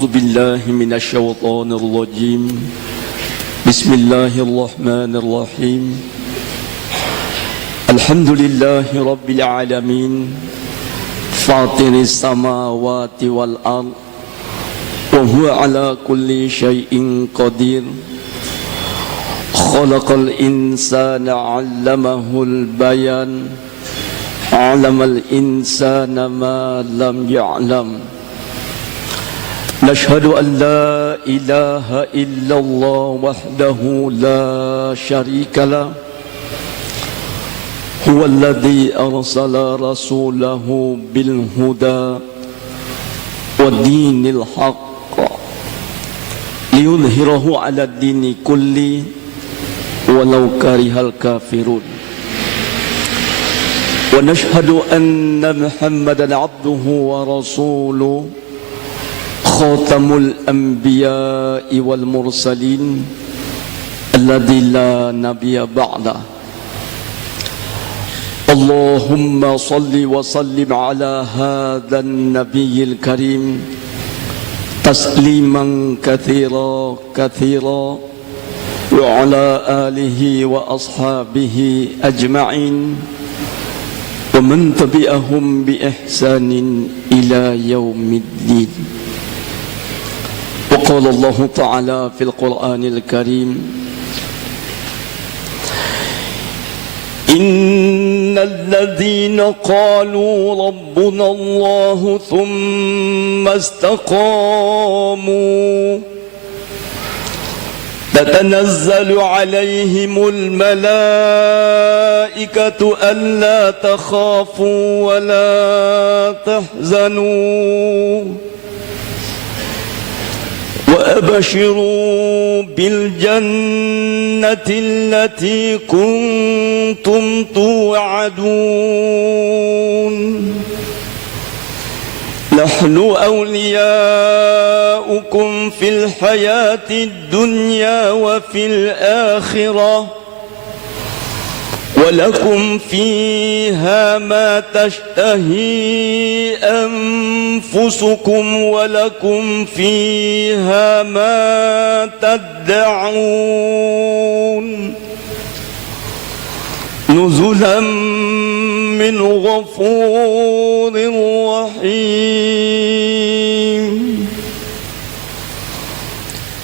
أعوذ بالله من الشيطان الرجيم بسم الله الرحمن الرحيم الحمد لله رب العالمين فاطر السماوات والأرض وهو على كل شيء قدير خلق الإنسان علمه البيان علم الإنسان ما لم يعلم نشهد أن لا إله إلا الله وحده لا شريك له هو الذي أرسل رسوله بالهدى ودين الحق ليظهره على الدين كله ولو كره الكافرون ونشهد أن محمدا عبده ورسوله خاتم الأنبياء والمرسلين الذي لا نبي بعده اللهم صل وسلم على هذا النبي الكريم تسليما كثيرا كثيرا وعلى آله وأصحابه أجمعين ومن تبعهم بإحسان إلى يوم الدين وقال الله تعالى في القرآن الكريم إن الذين قالوا ربنا الله ثم استقاموا تتنزل عليهم الملائكة ألا تخافوا ولا تحزنوا وأبشروا بالجنة التي كنتم توعدون نحن أولياؤكم في الحياة الدنيا وفي الآخرة ولكم فيها ما تشتهي أنفسكم ولكم فيها ما تدعون نزلا من غفور رحيم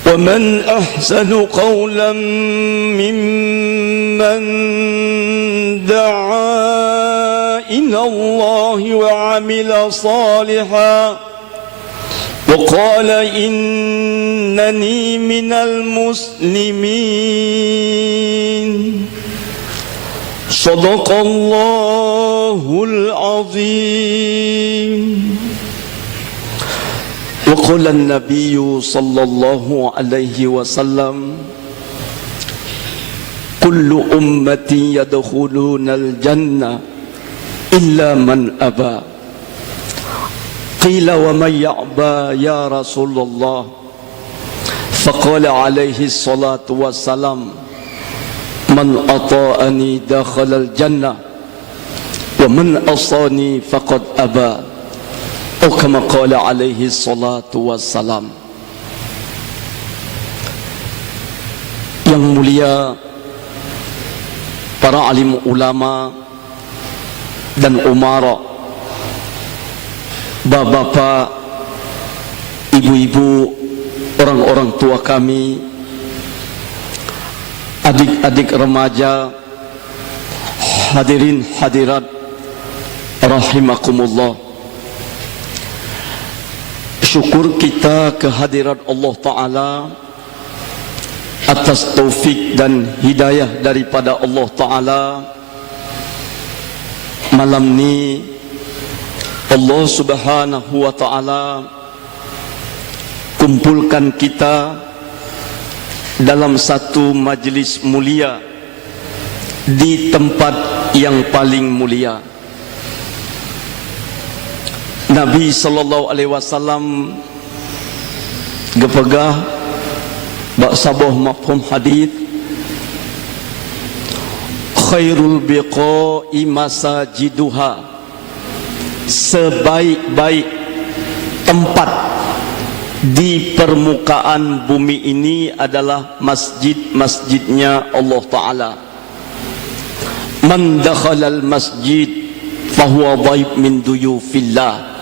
ومن أحسن قولا ممن دعا إلى الله وعمل صالحا وقال إنني من المسلمين صدق الله العظيم وقال النبي صلى الله عليه وسلم كل أمتي يدخلون الجنة إلا من أبى قيل ومن يأبى يا رسول الله فقال عليه الصلاة والسلام من أطاعني دخل الجنة ومن أصاني فقد أبى أو كما قال عليه الصلاة والسلام. Yang mulia para alim ulama dan umara, bapak-bapak, ibu-ibu, orang-orang tua kami, adik-adik remaja, hadirin hadirat rahimakumullah. Syukur kita kehadirat Allah Ta'ala atas taufik dan hidayah daripada Allah Ta'ala. Malam ni Allah Subhanahu wa Ta'ala kumpulkan kita dalam satu majlis mulia di tempat yang paling mulia. Nabi sallallahu alaihi wasallam gepegah bak sabah mafhum hadis khairul biqa'i masajiduha, sebaik-baik tempat di permukaan bumi ini adalah masjid-masjidnya Allah Ta'ala. Man dakhalal masjid fahuwa dhaif min duyufillah.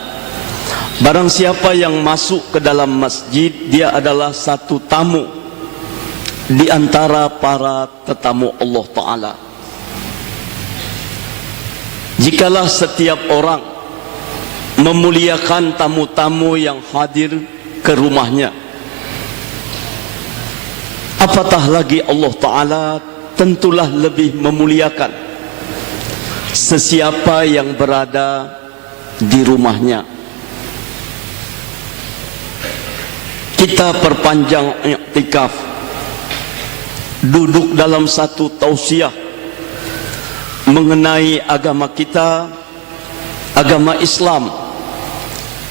Barang siapa yang masuk ke dalam masjid, dia adalah satu tamu di antara para tetamu Allah Ta'ala. Jikalah setiap orang memuliakan tamu-tamu yang hadir ke rumahnya, apatah lagi Allah Ta'ala tentulah lebih memuliakan sesiapa yang berada di rumahnya. Kita perpanjang i'tikaf, duduk dalam satu tausiah mengenai agama kita, agama Islam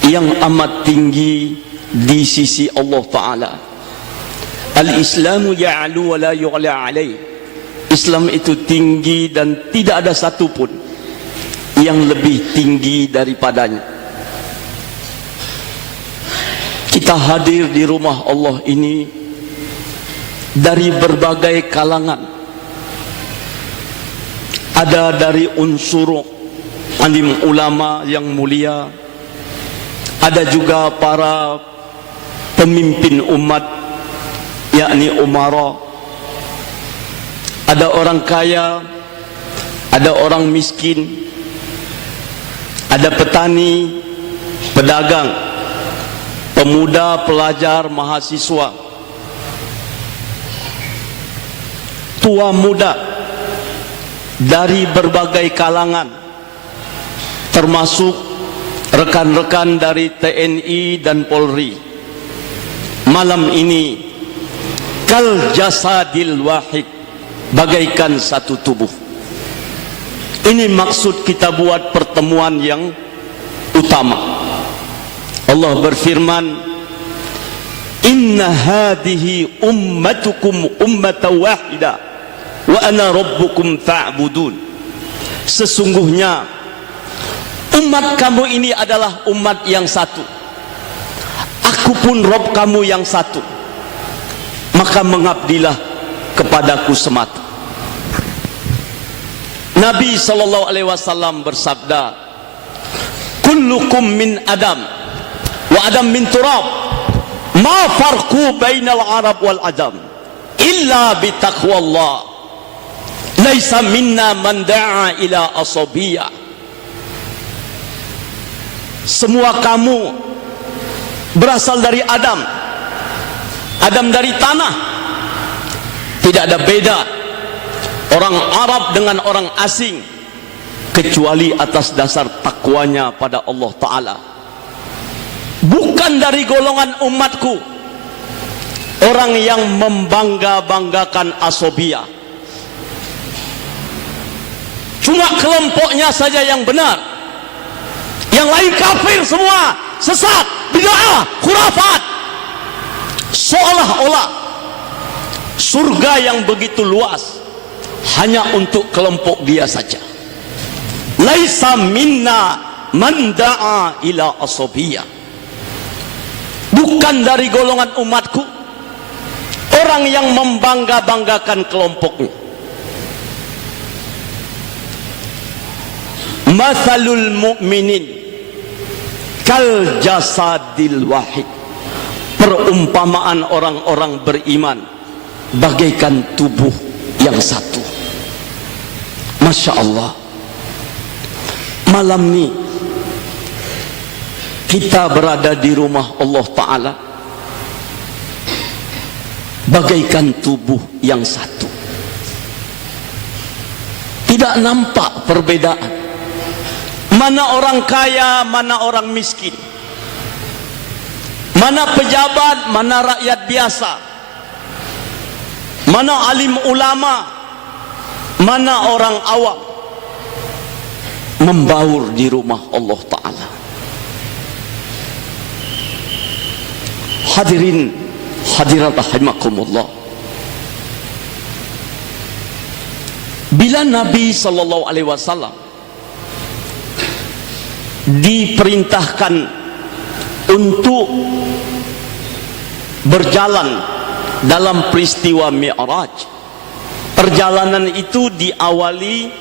yang amat tinggi di sisi Allah Ta'ala. Al-Islamu ya'lu wa la yu'la alaih. Islam itu tinggi dan tidak ada satupun yang lebih tinggi daripadanya. Kita hadir di rumah Allah ini dari berbagai kalangan. Ada dari unsur alim ulama yang mulia, ada juga para pemimpin umat, yakni umara. Ada orang kaya, ada orang miskin, ada petani, pedagang, pemuda, pelajar, mahasiswa, tua muda, dari berbagai kalangan, termasuk rekan-rekan dari TNI dan Polri. Malam ini kal jasadil wahid, bagaikan satu tubuh. Ini maksud kita buat pertemuan yang utama. Allah berfirman, inna hadhihi ummatukum ummatan wahida wa ana rabbukum fa'budun. Sesungguhnya umat kamu ini adalah umat yang satu, aku pun Rabb kamu yang satu, maka mengabdilah kepadaku semata. Nabi SAW bersabda, kullukum min Adam wa Adam min turab, ma farqu bainal Arab wal Ajam illa bitaqwallah, laisa minna man da'a ila asabiyah. Semua kamu berasal dari Adam, Adam dari tanah. Tidak ada beda orang Arab dengan orang asing kecuali atas dasar takwanya pada Allah Ta'ala. Bukan dari golongan umatku orang yang membangga-banggakan asobiyah. Cuma kelompoknya saja yang benar, yang lain kafir semua, sesat, bid'ah, khurafat. Seolah-olah surga yang begitu luas hanya untuk kelompok dia saja. Laisa minna man da'a ila asabiyah. Bukan dari golongan umatku orang yang membangga-banggakan kelompoknya. Mathalul mu'minin kal jasadil wahid. Perumpamaan orang-orang beriman bagaikan tubuh yang satu. Masya Allah, malam ini kita berada di rumah Allah Ta'ala bagaikan tubuh yang satu. Tidak nampak perbedaan, mana orang kaya, mana orang miskin, mana pejabat, mana rakyat biasa, mana alim ulama, mana orang awam, membaur di rumah Allah Ta'ala. Hadirin hadirat rahimakumullah, bila Nabi SAW diperintahkan untuk berjalan dalam peristiwa Mi'raj. Perjalanan itu diawali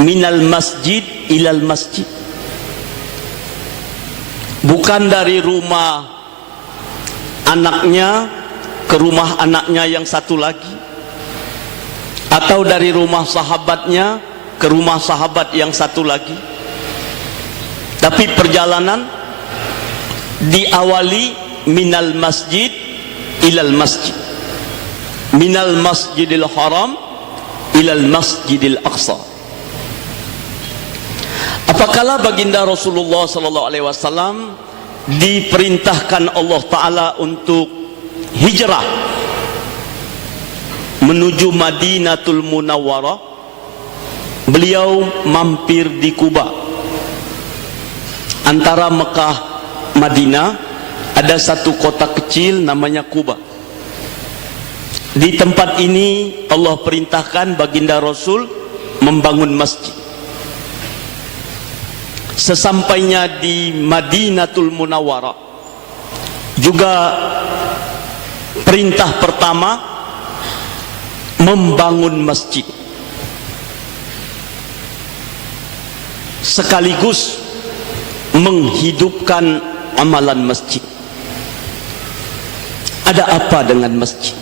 minal masjid ilal masjid, bukan dari rumah anaknya ke rumah anaknya yang satu lagi, atau dari rumah sahabatnya ke rumah sahabat yang satu lagi, tapi perjalanan diawali minal masjid ilal masjid, minal masjidil haram ilal masjidil aqsa. Apakala baginda Rasulullah sallallahu alaihi wasallam diperintahkan Allah taala untuk hijrah menuju Madinatul Munawwarah, beliau mampir di Kuba. Antara Mekah Madinah ada satu kota kecil namanya Kuba. Di tempat ini Allah perintahkan baginda Rasul membangun masjid. Sesampainya di Madinatul Munawwarah, juga perintah pertama membangun masjid, sekaligus menghidupkan amalan masjid. Ada apa dengan masjid?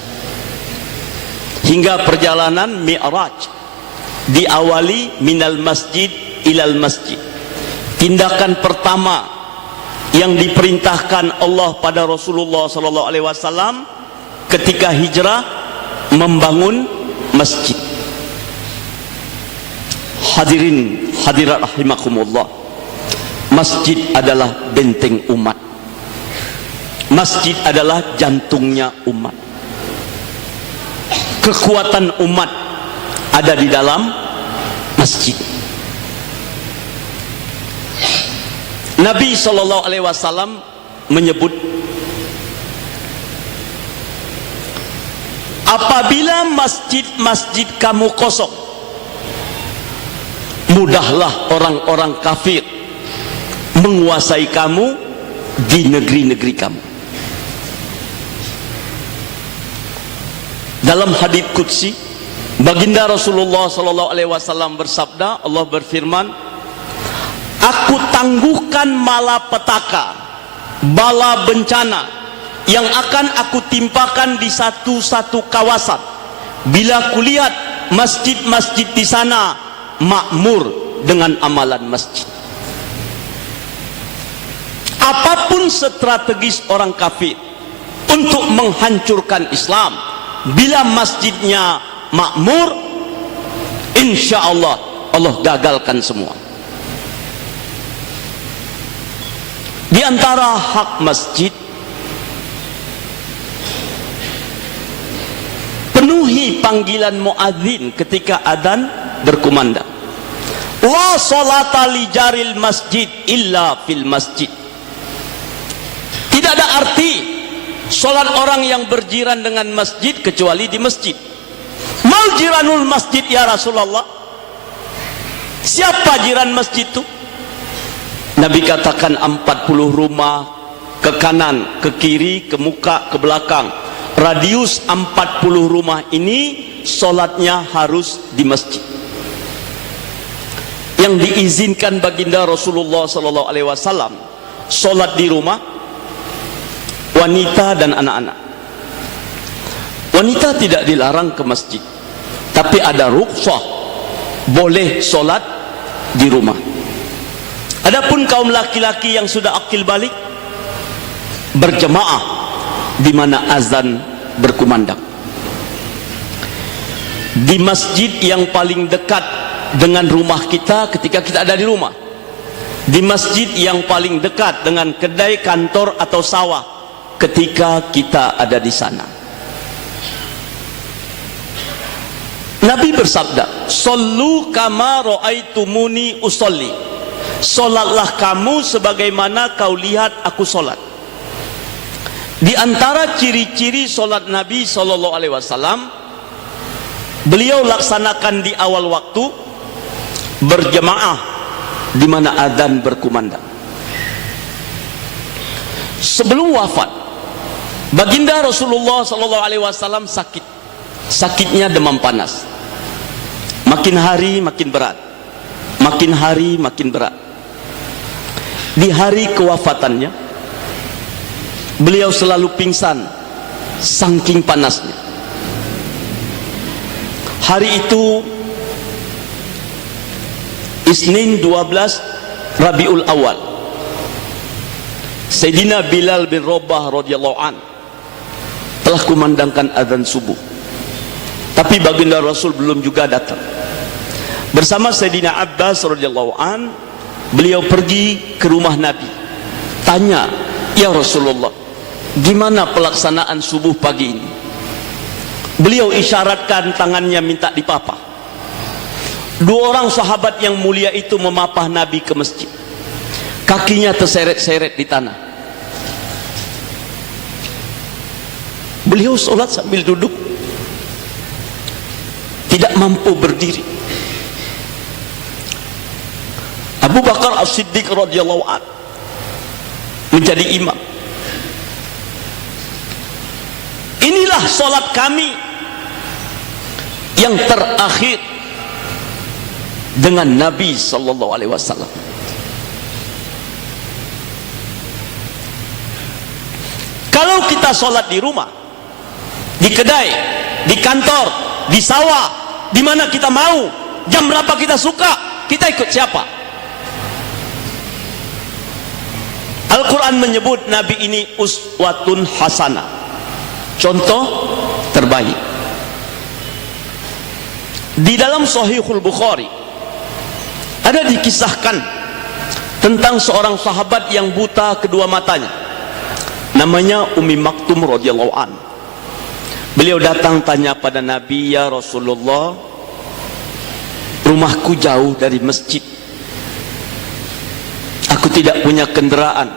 Hingga perjalanan Mi'raj diawali minal masjid ilal masjid. Tindakan pertama yang diperintahkan Allah pada Rasulullah sallallahu alaihi wasallam ketika hijrah membangun masjid. Hadirin hadirat rahimakumullah, masjid adalah benteng umat. Masjid adalah jantungnya umat. Kekuatan umat ada di dalam masjid. Nabi sallallahu alaihi wasallam menyebut, apabila masjid-masjid kamu kosong, mudahlah orang-orang kafir menguasai kamu di negeri-negeri kamu. Dalam hadits qudsi, baginda Rasulullah sallallahu alaihi wasallam bersabda, Allah berfirman, aku tangguhkan malapetaka, bala bencana yang akan aku timpakan di satu-satu kawasan bila kulihat masjid-masjid di sana makmur dengan amalan masjid. Apapun strategis orang kafir untuk menghancurkan Islam, bila masjidnya makmur, insya Allah Allah gagalkan semua. Di antara hak masjid, penuhi panggilan muadzin ketika adzan berkumandang. La sholata li jaril masjid illa fil masjid. Tidak ada arti sholat orang yang berjiran dengan masjid kecuali di masjid. Mal jiranul masjid ya Rasulullah? Siapa jiran masjid itu? Nabi katakan 40 rumah ke kanan, ke kiri, ke muka, ke belakang. Radius 40 rumah ini solatnya harus di masjid. Yang diizinkan baginda Rasulullah sallallahu alaihi wasallam solat di rumah wanita dan anak-anak. Wanita tidak dilarang ke masjid, tapi ada rukhsah boleh solat di rumah. Adapun kaum laki-laki yang sudah akil balik, berjemaah di mana azan berkumandang. Di masjid yang paling dekat dengan rumah kita ketika kita ada di rumah. Di masjid yang paling dekat dengan kedai, kantor atau sawah ketika kita ada di sana. Nabi bersabda, "Shallu kama ra'aitumuni usolli." Solatlah kamu sebagaimana kau lihat aku solat. Di antara ciri-ciri solat Nabi sallallahu alaihi wasallam, beliau laksanakan di awal waktu, berjemaah di mana adzan berkumandang. Sebelum wafat, Baginda Rasulullah sallallahu alaihi wasallam sakit. Sakitnya demam panas. Makin hari makin berat. Makin hari makin berat. Di hari kewafatannya, beliau selalu pingsan saking panasnya. Hari itu Isnin 12 Rabiul Awal. Sayyidina Bilal bin Rabah radhiyallahu an telah kumandangkan azan subuh. Tapi baginda Rasul belum juga datang. Bersama Sayyidina Abbas radhiyallahu an, beliau pergi ke rumah Nabi. Tanya, "Ya Rasulullah, gimana pelaksanaan subuh pagi ini?" Beliau isyaratkan tangannya minta dipapah. Dua orang sahabat yang mulia itu memapah Nabi ke masjid. Kakinya terseret-seret di tanah. Beliau sholat sambil duduk, tidak mampu berdiri. Abu Bakar As-Siddiq radhiyallahu an menjadi imam. Inilah sholat kami yang terakhir dengan Nabi sallallahu alaihi wasallam. Kalau kita sholat di rumah, di kedai, di kantor, di sawah, di mana kita mau, jam berapa kita suka, kita ikut siapa? Al-Quran menyebut Nabi ini uswatun hasanah, contoh terbaik. Di dalam Sahihul Bukhari ada dikisahkan tentang seorang sahabat yang buta kedua matanya, namanya Ummi Maktum radhiyallahu an. Beliau datang tanya pada Nabi, "Ya Rasulullah, rumahku jauh dari masjid. Aku tidak punya kenderaan.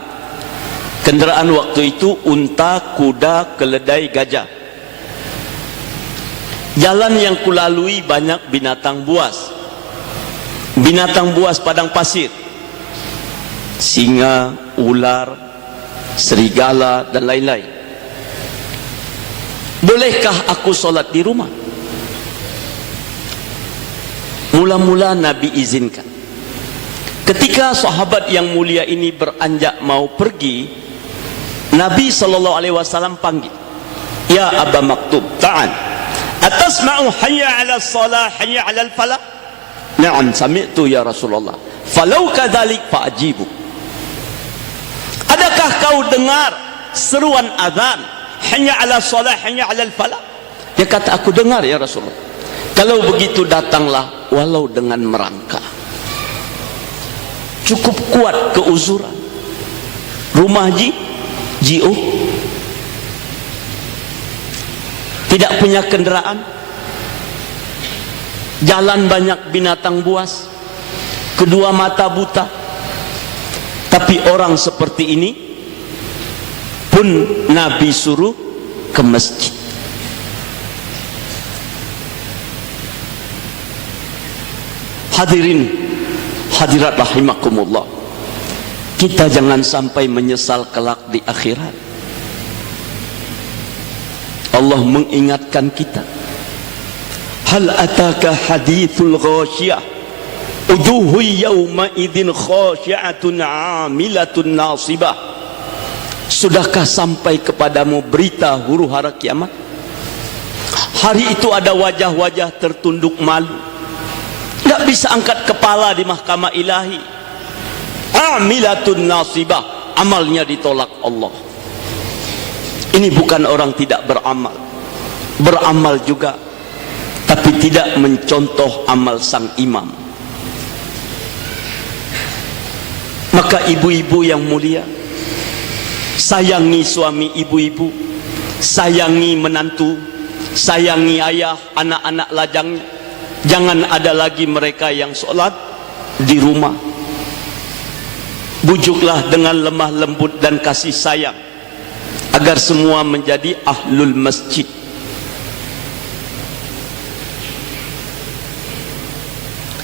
Kenderaan waktu itu unta, kuda, keledai, gajah. Jalan yang kulalui banyak binatang buas. Binatang buas padang pasir, singa, ular, serigala dan lain-lain. Bolehkah aku solat di rumah?" Mula-mula Nabi izinkan. Ketika sahabat yang mulia ini beranjak mau pergi, Nabi SAW panggil, "Ya Aba Maktub, ta'an, atasma'u hayya 'ala shalah, hayya 'ala al-falah?" "Na'am, sami'tu ya Rasulullah." "Falau kadzalik fa'ajibu." Adakah kau dengar seruan azan, hanya 'ala shalah, hanya 'ala al-falah? Dia kata, "Aku dengar ya Rasulullah." "Kalau begitu datanglah walau dengan merangkak." Cukup kuat keuzuran. Rumah Ji'o, tidak punya kenderaan, jalan banyak binatang buas, kedua mata buta. Tapi orang seperti ini pun Nabi suruh ke masjid. Hadirin hadirat rahimakumullah, kita jangan sampai menyesal kelak di akhirat. Allah mengingatkan kita, "Hal ataka hadithul ghasyiyah, wujuhu yawma idzin khasyi'atun 'amilatun nasibah." Sudahkah sampai kepadamu berita huru-hara kiamat? Hari itu ada wajah-wajah tertunduk malu, tidak bisa angkat kepala di mahkamah ilahi. Amilatun nasibah, amalnya ditolak Allah. Ini bukan orang tidak beramal, beramal juga, tapi tidak mencontoh amal sang imam. Maka ibu-ibu yang mulia, sayangi suami ibu-ibu, sayangi menantu, sayangi ayah, anak-anak lajangnya. Jangan ada lagi mereka yang sholat di rumah. Bujuklah dengan lemah lembut dan kasih sayang, agar semua menjadi ahlul masjid.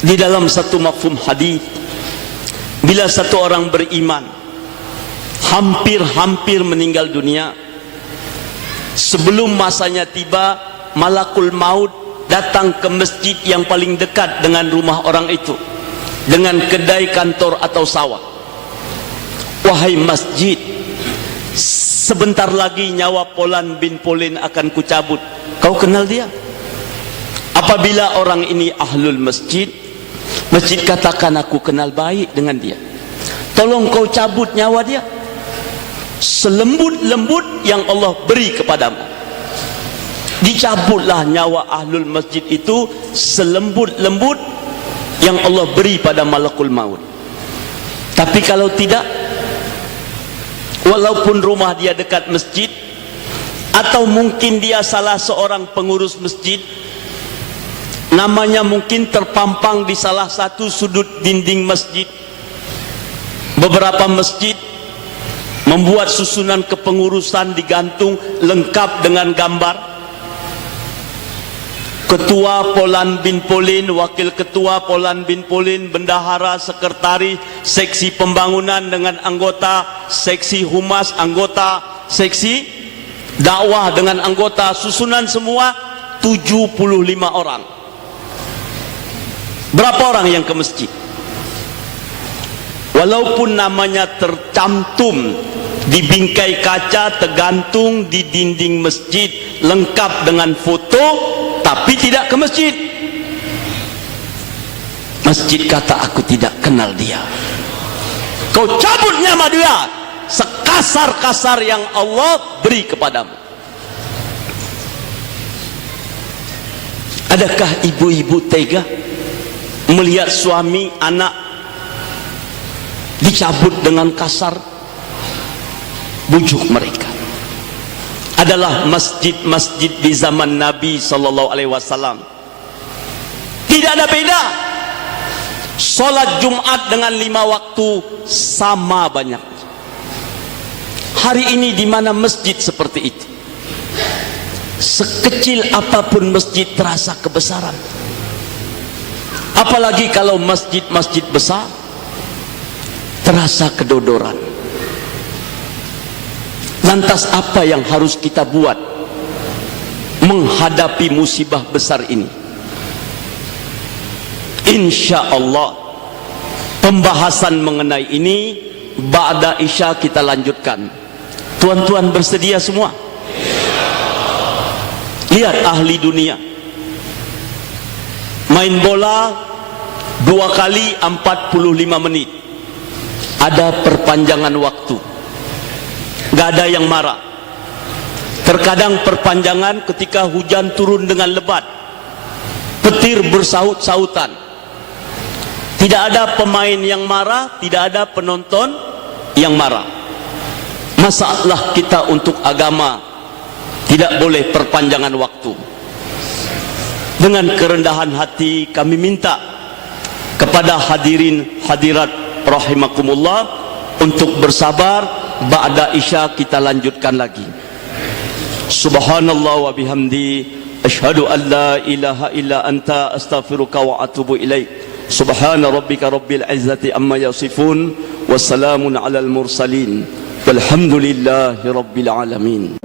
Di dalam satu mafhum hadis, bila satu orang beriman hampir-hampir meninggal dunia, Sebelum masanya tiba, malakul maut datang ke masjid yang paling dekat dengan rumah orang itu, dengan kedai, kantor atau sawah. Wahai masjid, sebentar lagi nyawa Polan bin Polin akan kucabut. Kau kenal dia? Apabila orang ini ahlul masjid, masjid katakan, aku kenal baik dengan dia, tolong kau cabut nyawa dia selembut-lembut yang Allah beri kepadamu. Dicabutlah nyawa ahlul masjid itu selembut-lembut yang Allah beri pada malakul maut. Tapi kalau tidak, walaupun rumah dia dekat masjid, atau mungkin dia salah seorang pengurus masjid, namanya mungkin terpampang di salah satu sudut dinding masjid. Beberapa masjid membuat susunan kepengurusan digantung lengkap dengan gambar ketua Polan bin Polin, wakil ketua Polan bin Polin, bendahara, sekretaris, seksi pembangunan dengan anggota, seksi humas, anggota, seksi dakwah dengan anggota, susunan semua 75 orang. Berapa orang yang ke masjid? Walaupun namanya tercantum di bingkai kaca, tergantung di dinding masjid, lengkap dengan foto, tapi tidak ke masjid. Masjid kata, aku tidak kenal dia. Kau cabut nyawa dia sekasar-kasar yang Allah beri kepadamu. Adakah ibu-ibu tega melihat suami, anak dicabut dengan kasar? Bujuk mereka. Adalah masjid-masjid di zaman Nabi SAW. Tidak ada beda. Salat Jumat dengan 5 waktu sama banyak. Hari ini di mana masjid seperti itu? Sekecil apapun masjid terasa kebesaran. Apalagi kalau masjid-masjid besar, terasa kedodoran. Lantas apa yang harus kita buat menghadapi musibah besar ini? Insya Allah pembahasan mengenai ini ba'da Isya kita lanjutkan. Tuan-tuan bersedia semua? Lihat ahli dunia main bola 2 kali 45 menit, ada perpanjangan waktu, gak ada yang marah. Terkadang perpanjangan ketika hujan turun dengan lebat, petir bersaut-sautan, tidak ada pemain yang marah, tidak ada penonton yang marah. Masalah kita untuk agama tidak boleh perpanjangan waktu. Dengan kerendahan hati kami minta kepada hadirin hadirat rahimakumullah untuk bersabar. Ba'da Isya kita lanjutkan lagi. Subhanallah wa bihamdi, asyhadu an la ilaha illa anta, astaghfiruka wa atubu ilaik. Subhana rabbika rabbil izzati amma yasifun, wassalamun alal mursalin, walhamdulillahi rabbil alamin.